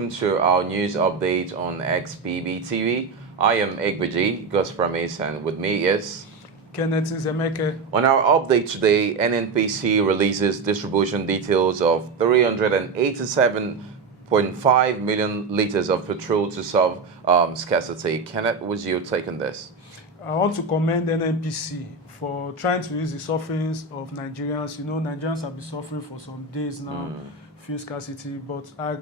welcome to our news update on XPBTV. I am XPBTV, Gus Promise, and with me is Kenneth Nzemeke. On our update today, NNPC releases distribution details of 387.5 million liters of petrol to solve scarcity. Kenneth, what's your take on this? I want to commend NNPC for trying to ease the sufferings of Nigerians. You know, Nigerians have been suffering for some days now, fuel scarcity, but I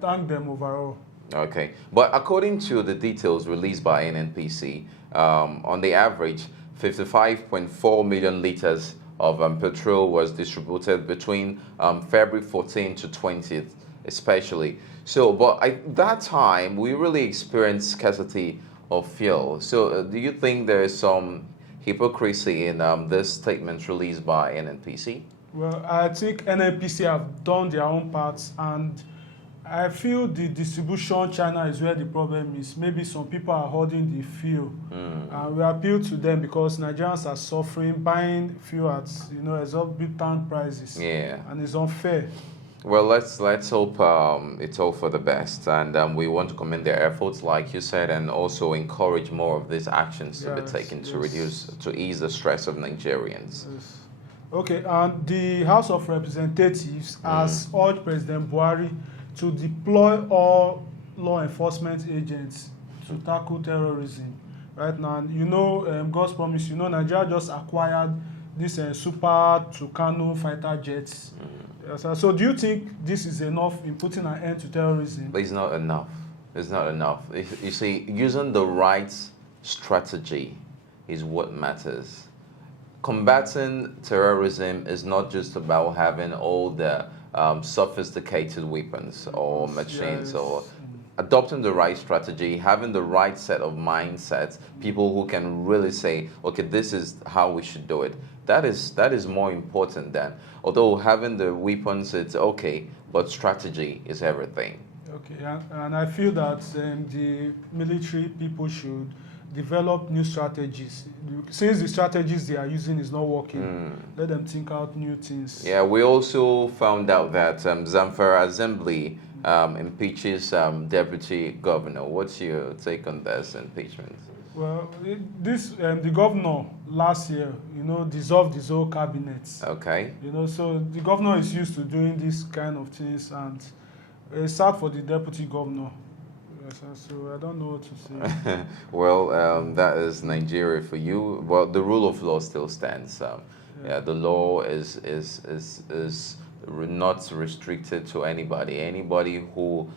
thank them overall. Okay, but according to the details released by NNPC, on the average, 55.4 million liters of petrol was distributed between February 14th to 20th, especially. So, but at that time, we really experienced scarcity of fuel. So, do you think there is some hypocrisy in this statement released by NNPC? Well, I think NNPC have done their own parts, and I feel the distribution channel is where the problem is. Maybe some people are holding the fuel, and we appeal to them because Nigerians are suffering, buying fuel at exorbitant prices, and it's unfair. Well, let's hope it's all for the best, and we want to commend their efforts, like you said, and also encourage more of these actions to be taken to ease the stress of Nigerians. Yes. Okay, and the House of Representatives has urged President Buhari to deploy all law enforcement agents to tackle terrorism right now. And God's promise, Nigeria just acquired this Super Tucano fighter jets. So do you think this is enough in putting an end to terrorism? But it's not enough. It's not enough. You see, using the right strategy is what matters. Combating terrorism is not just about having all the sophisticated weapons or machines, or adopting the right strategy, having the right set of mindsets, people who can really say, okay, this is how we should do it. That is more important than, although having the weapons, it's okay, but strategy is everything. Okay, and I feel that the military people should develop new strategies. Since the strategies they are using is not working, let them think out new things. Yeah, we also found out that Zamfara Assembly impeaches deputy governor. What's your take on this impeachment? Well, the governor last year, dissolved his whole cabinet. Okay. So the governor is used to doing this kind of things, and it's sad for the deputy governor. So I don't know what to say. Well, that is Nigeria for you. Well, the rule of law still stands. The law is not restricted to anybody. Anybody who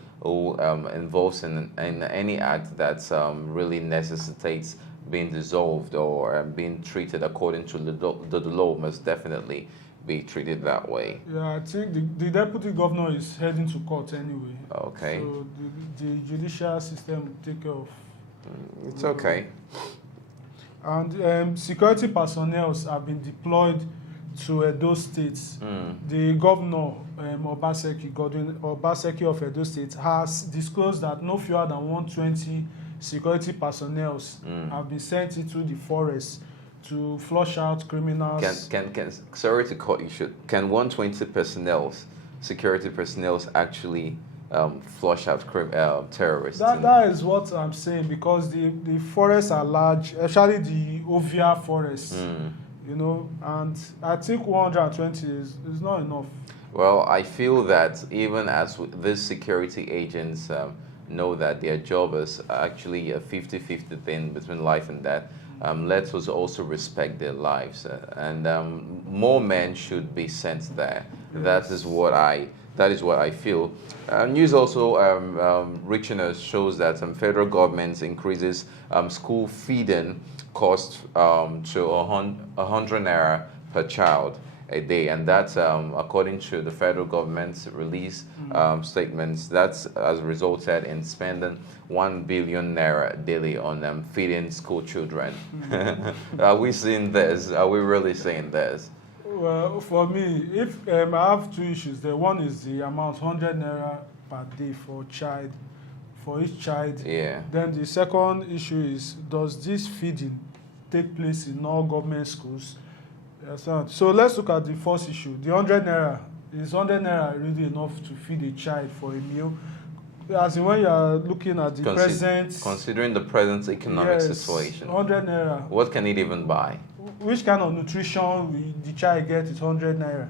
involves in any act that really necessitates being dissolved or being treated according to the law must definitely be treated that way. Yeah, I think the deputy governor is heading to court anyway. Okay. So the judicial system will take care of. It's okay. And security personnel have been deployed to Edo State. The governor, Obaseki of Edo State, has disclosed that no fewer than 120 security personnel have been sent into the forest to flush out criminals. Sorry to cut you short. Can 120 security personnel actually flush out terrorists? That is what I'm saying, because the forests are large, especially the Ovia forest. And I think 120 is not enough. Well, I feel that even as these security agents know that their job is actually a 50-50 thing between life and death, let us also respect their lives, and more men should be sent there. Yes. That is what I feel. News also reaching us shows that federal government increases school feeding cost to 100 naira per child a day, and that's according to the federal government's release statements. That's has resulted in spending 1 billion naira daily on feeding school children. Are we seeing this? Are we really seeing this? Well, for me, if I have two issues there. One is the amount, 100 naira per day for each child. Yeah. Then the second issue is, does this feeding take place in all government schools? So let's look at the first issue. The 100 naira, is 100 naira really enough to feed a child for a meal? As in when you are looking at the present... Considering the present economic yes, situation. 100 naira. What can it even buy? Which kind of nutrition will the child get is 100 naira?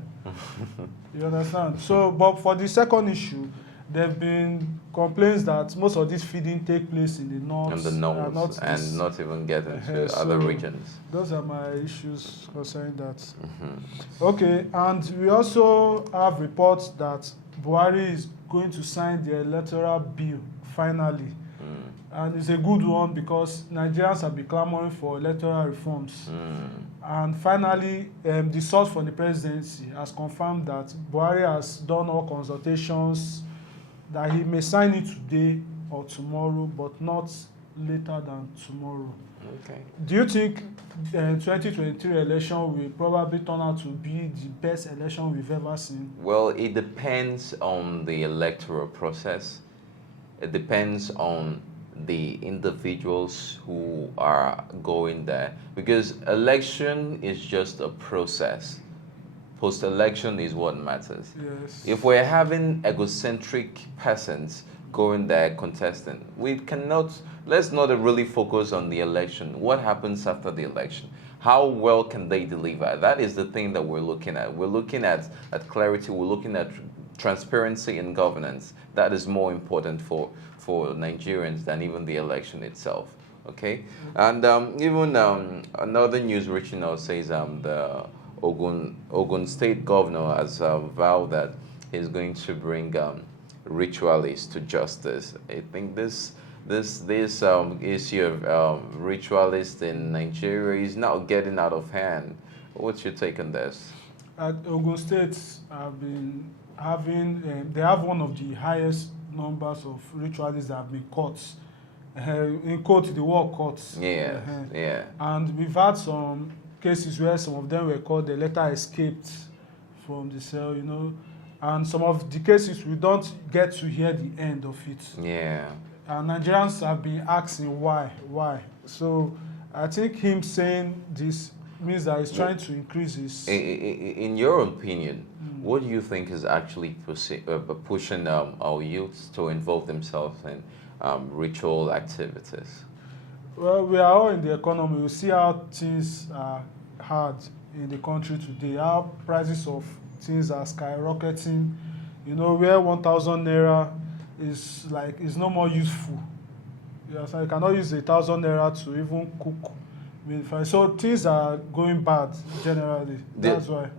You understand? So, but for the second issue, there have been complaints that most of this feeding take place in the north. In the north, and not even get into other regions. Those are my issues concerning that. Okay, and we also have reports that Buhari is going to sign the electoral bill finally. And it's a good one because Nigerians have been clamoring for electoral reforms. And finally, the source for the presidency has confirmed that Buhari has done all consultations, that he may sign it today or tomorrow, but not later than tomorrow. Okay. Do you think the 2023 election will probably turn out to be the best election we've ever seen? Well, it depends on the electoral process. It depends on the individuals who are going there, because election is just a process. Post-election is what matters. Yes. If we're having egocentric persons going there contesting, let's not really focus on the election. What happens after the election? How well can they deliver? That is the thing that we're looking at. We're looking at clarity. We're looking at transparency in governance. That is more important for Nigerians than even the election itself. Okay? And even another news reaching out says the Ogun State governor has vowed that he's going to bring ritualists to justice. I think this issue of ritualists in Nigeria is now getting out of hand. What's your take on this? At Ogun State have been having, they have one of the highest numbers of ritualists that have been caught. In quote, the word caught. Yeah, yeah. And we've had some cases where some of them were caught, they later escaped from the cell, you know. And some of the cases, we don't get to hear the end of it. Yeah. And Nigerians have been asking why. So I think him saying this means that he's trying to increase his... In your opinion, what do you think is actually pushing our youth to involve themselves in ritual activities? Well, we are all in the economy. We see how things are hard in the country today, how prices of things are skyrocketing. You know, where 1,000 naira is no more useful. Yes, I cannot use 1,000 naira to even cook. So things are going bad generally. That's why.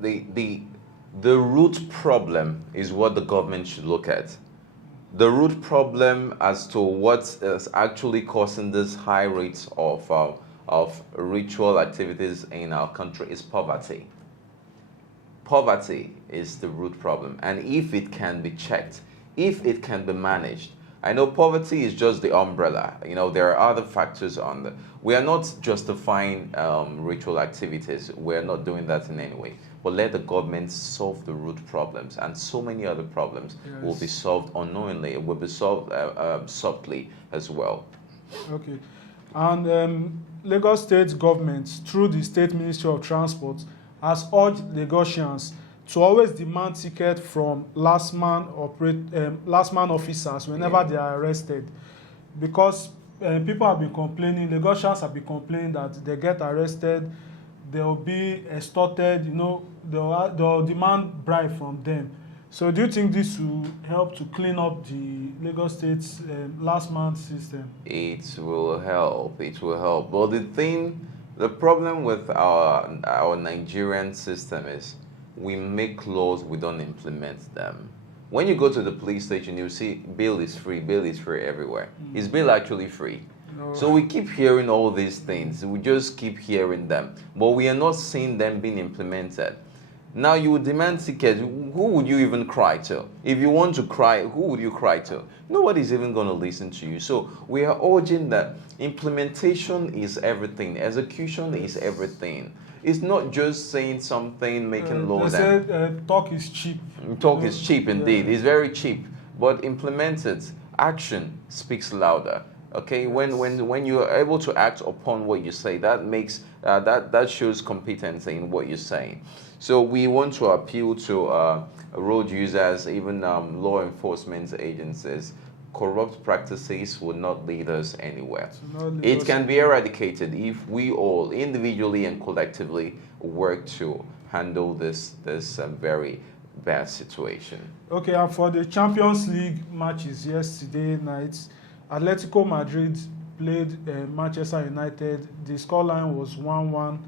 The root problem is what the government should look at. The root problem as to what is actually causing this high rates of ritual activities in our country is poverty. Poverty is the root problem, and if it can be checked, if it can be managed, I know poverty is just the umbrella. You know, there are other factors on the... We are not justifying ritual activities. We are not doing that in any way. But let the government solve the root problems, and so many other problems will be solved unknowingly. It will be solved subtly as well. Okay. And Lagos State government, through the State Ministry of Transport, has urged Lagosians to always demand ticket from last man officers whenever they are arrested, because people have been complaining, Lagosians have been complaining that they get arrested, they will be extorted, you know, they'll demand bribe from them. So do you think this will help to clean up the Lagos State's last man system? It will help. It will help. But the problem with our Nigerian system is we make laws, we don't implement them. When you go to the police station, you see bail is free everywhere. Is bail actually free? No. So we keep hearing all these things. We just keep hearing them, but we are not seeing them being implemented. Now you would demand tickets. Who would you even cry to? If you want to cry, who would you cry to? Nobody's even going to listen to you. So we are urging that implementation is everything. Execution is everything. It's not just saying something, making laws. They say talk is cheap. Talk is cheap indeed. It's very cheap. But implemented action speaks louder. Okay, when you are able to act upon what you say, that makes that shows competency in what you're saying. So we want to appeal to road users, even law enforcement agencies. corrupt practices will not lead us anywhere. Not It lead can us- be eradicated if we all, individually and collectively, work to handle this very bad situation. Okay, and for the Champions League matches yesterday night, Atletico Madrid played Manchester United. The scoreline was 1-1.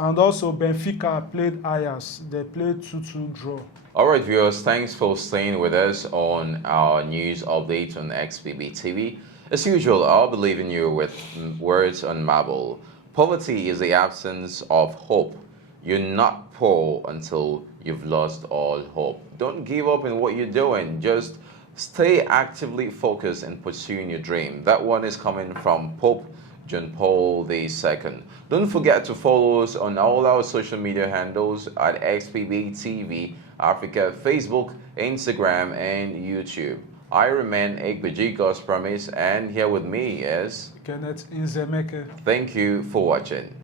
And also Benfica played Ajax. They played 2-2 draw. All right, viewers, thanks for staying with us on our news update on XPBTV. As usual, I'll be leaving you with words on Marble. Poverty is the absence of hope. You're not poor until you've lost all hope. Don't give up in what you're doing. Just stay actively focused in pursuing your dream. That one is coming from Pope John Paul II. Don't forget to follow us on all our social media handles at XPBTV Africa, Facebook, Instagram, and YouTube. I remain Ekbeji God's Promise, and here with me is Kenneth Nzemeke. Thank you for watching.